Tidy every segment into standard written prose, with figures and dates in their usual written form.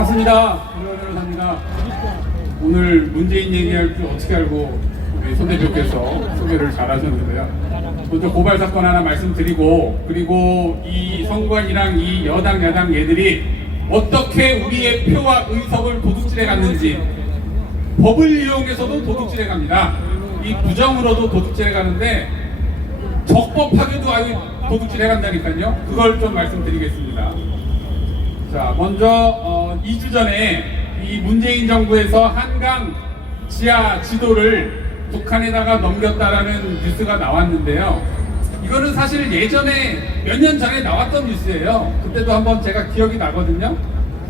반갑습니다. 김영렬 사입니다. 오늘 문재인 얘기할 줄 어떻게 알고 우리 손 대표께서 소개를 잘하셨는데요. 먼저 고발 사건 하나 말씀드리고, 그리고 이 선관위랑 이 여당 야당 얘들이 어떻게 우리의 표와 의석을 도둑질해 갔는지, 법을 이용해서도 도둑질해 갑니다. 이 부정으로도 도둑질해 가는데 적법하게도 아예 도둑질해 간다니까요. 그걸 좀 말씀드리겠습니다. 자, 먼저 2주 전에 이 문재인 정부에서 한강 지하 지도를 북한에다가 넘겼다라는 뉴스가 나왔는데요. 이거는 사실 예전에 몇 년 전에 나왔던 뉴스예요. 그때도 한번 제가 기억이 나거든요.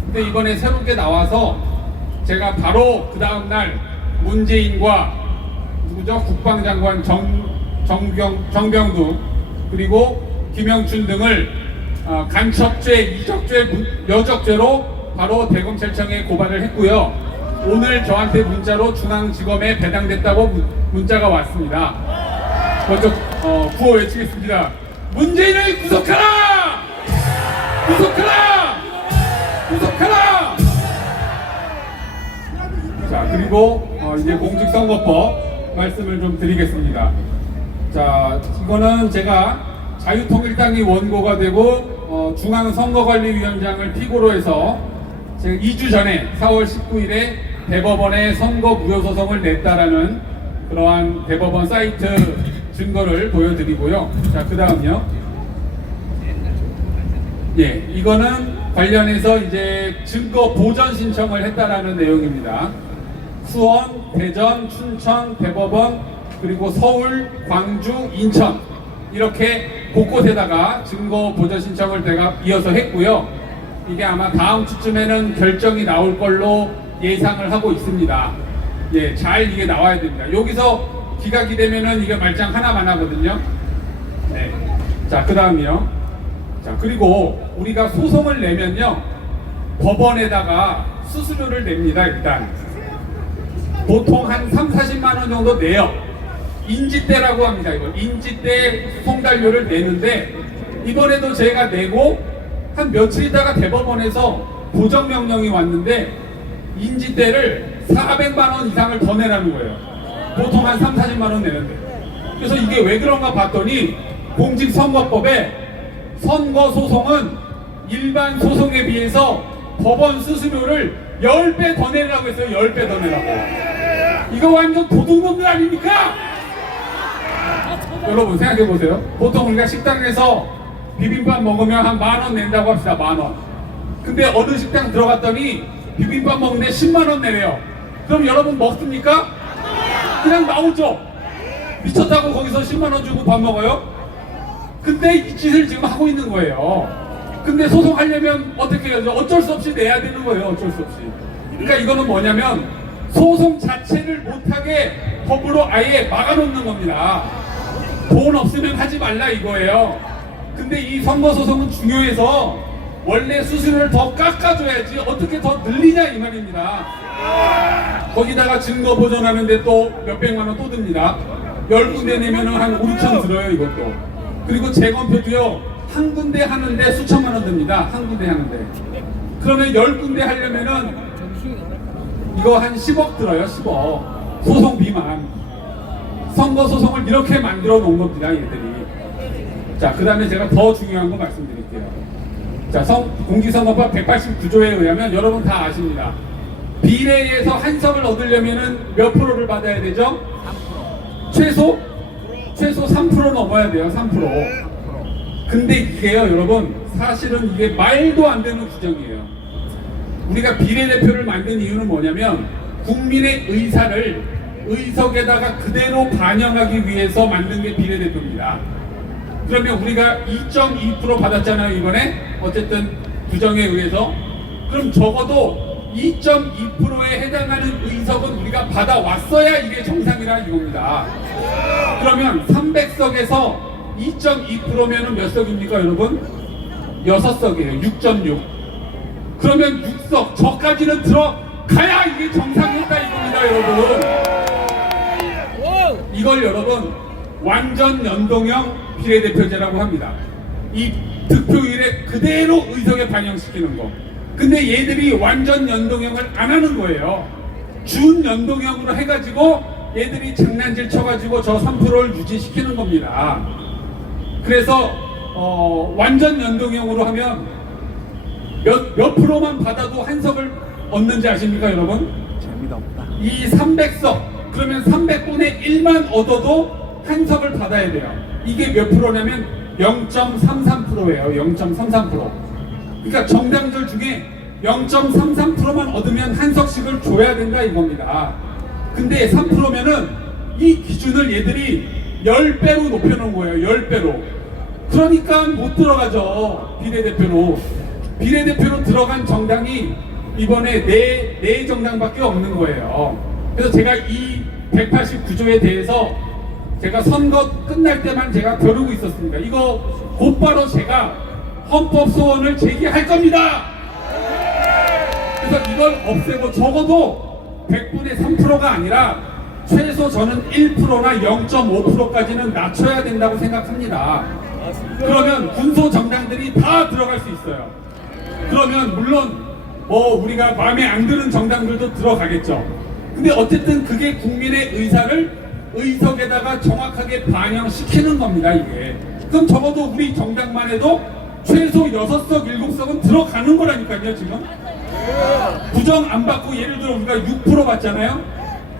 근데 이번에 새롭게 나와서 제가 바로 그 다음날 문재인과 누구죠? 국방장관 정병두 그리고 김영춘 등을 간첩죄, 이적죄, 여적죄로 바로 대검찰청에 고발을 했고요. 오늘 저한테 문자로 중앙지검에 배당됐다고 문자가 왔습니다. 먼저 구호 외치겠습니다. 문재인을 구속하라! 구속하라! 구속하라! 자, 그리고 이제 공직선거법 말씀을 좀 드리겠습니다. 자, 이거는 제가 자유통일당이 원고가 되고 중앙선거관리위원장을 피고로 해서 제가 2주 전에 4월 19일에 대법원에 선거 무효소송을 냈다라는 그러한 대법원 사이트 증거를 보여드리고요. 자, 그 다음요. 예, 이거는 관련해서 이제 증거 보전 신청을 했다라는 내용입니다. 수원, 대전, 춘천, 대법원, 그리고 서울, 광주, 인천 이렇게 곳곳에다가 증거 보전 신청을 제가 이어서 했고요. 이게 아마 다음 주쯤에는 결정이 나올 걸로 예상을 하고 있습니다. 예, 잘 이게 나와야 됩니다. 여기서 기각이 되면은 이게 말짱 하나만 하거든요. 네. 자, 그 다음이요. 자, 그리고 우리가 소송을 내면요, 법원에다가 수수료를 냅니다. 일단 보통 한 30-40만 원 정도 내요. 인지대라고 합니다. 이거 인지대 소송단료를 내는데, 이번에도 제가 내고 한 며칠 있다가 대법원에서 보정명령이 왔는데 인지대를 400만 원 이상을 더 내라는 거예요. 보통 한 30-40만 원 내는데. 그래서 이게 왜 그런가 봤더니 공직선거법에 선거소송은 일반 소송에 비해서 법원 수수료를 10배 더 내라고 했어요. 10배 더 내라고. 이거 완전 도둑놈들 아닙니까? 여러분 생각해보세요. 보통 우리가 식당에서 비빔밥 먹으면 한 10,000원 낸다고 합시다. 10,000원. 근데 어느 식당 들어갔더니 비빔밥 먹는데 10만 원 내래요. 그럼 여러분 먹습니까? 그냥 나오죠. 미쳤다고 거기서 10만 원 주고 밥 먹어요? 근데 이 짓을 지금 하고 있는 거예요. 근데 소송하려면 어떻게 해야죠? 어쩔 수 없이 내야 되는 거예요. 어쩔 수 없이. 그러니까 이거는 뭐냐면 소송 자체를 못하게 법으로 아예 막아놓는 겁니다. 돈 없으면 하지 말라 이거예요. 근데 이 선거소송은 중요해서 원래 수수료를 더 깎아줘야지 어떻게 더 늘리냐 이 말입니다. 거기다가 증거 보존하는데 또 몇백만 원 또 듭니다. 10군데 내면은 한 5-6천 들어요 이것도. 그리고 재검표도요, 한 군데 하는데 수천만 원 듭니다. 한 군데 하는데. 그러면 10군데 하려면은 이거 한 10억 들어요. 10억. 소송비만. 선거소송을 이렇게 만들어 놓은 겁니다 얘들이. 자, 그 다음에 제가 더 중요한 거 말씀드릴게요. 자, 공직선거법 189조에 의하면 여러분 다 아십니다. 비례에서 한 석을 얻으려면은 몇 프로를 받아야 되죠? 3%. 최소 3% 넘어야 돼요. 3%. 근데 이게요 여러분, 사실은 이게 말도 안 되는 규정이에요. 우리가 비례대표를 만든 이유는 뭐냐면 국민의 의사를 의석에다가 그대로 반영하기 위해서 만든 게 비례대표입니다. 그러면 우리가 2.2% 받았잖아요 이번에. 어쨌든 규정에 의해서. 그럼 적어도 2.2%에 해당하는 의석은 우리가 받아왔어야 이게 정상이라 이겁니다. 그러면 300석에서 2.2%면은 몇 석입니까 여러분? 6석이에요. 6.6. 그러면 6석 저까지는 들어가야 이게 정상이었다 이겁니다 여러분. 이걸 여러분 완전 연동형 비례대표제라고 합니다. 이 득표율에 그대로 의석에 반영시키는 거. 근데 얘들이 완전 연동형을 안 하는 거예요. 준 연동형으로 해가지고 얘들이 장난질 쳐가지고 저 3%를 유지시키는 겁니다. 그래서 완전 연동형으로 하면 몇 프로만 받아도 한석을 얻는지 아십니까, 여러분? 재미가 없다. 이 300석, 그러면 300분의 1만 얻어도 한석을 받아야 돼요. 이게 몇 프로냐면 0.33%예요. 0.33%. 그러니까 정당들 중에 0.33%만 얻으면 한석씩을 줘야 된다 이겁니다. 근데 3%면은 이 기준을 얘들이 10배로 높여놓은 거예요. 10배로. 그러니까 못 들어가죠. 비례대표로. 비례대표로 들어간 정당이 이번에 네 정당밖에 없는 거예요. 그래서 제가 이 189조에 대해서 제가 선거 끝날 때만 제가 겨루고 있었습니다. 이거 곧바로 제가 헌법 소원을 제기할 겁니다. 그래서 이걸 없애고 적어도 100분의 3%가 아니라 최소 저는 1%나 0.5%까지는 낮춰야 된다고 생각합니다. 그러면 군소 정당들이 다 들어갈 수 있어요. 그러면 물론 우리가 마음에 안 드는 정당들도 들어가겠죠. 근데 어쨌든 그게 국민의 의사를 의석에다가 정확하게 반영시키는 겁니다, 이게. 그럼 적어도 우리 정당만 해도 최소 6석, 7석은 들어가는 거라니까요, 지금. 부정 안 받고 예를 들어 우리가 6% 받잖아요.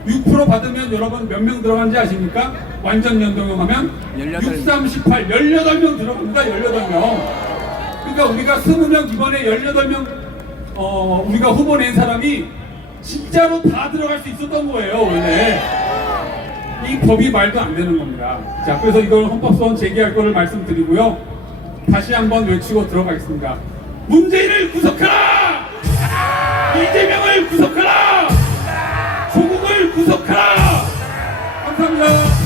6% 받으면 여러분 몇 명 들어가는지 아십니까? 완전 연동형 하면 6, 3, 18, 18명 들어갑니다, 18명. 그러니까 우리가 20명 이번에 18명 우리가 후보 낸 사람이 진짜로 다 들어갈 수 있었던 거예요, 원래. 이 법이 말도 안 되는 겁니다. 자, 그래서 이걸 헌법소원 제기할 거를 말씀드리고요. 다시 한번 외치고 들어가겠습니다. 문재인을 구속하라! 이재명을 구속하라! 조국을 구속하라! 감사합니다.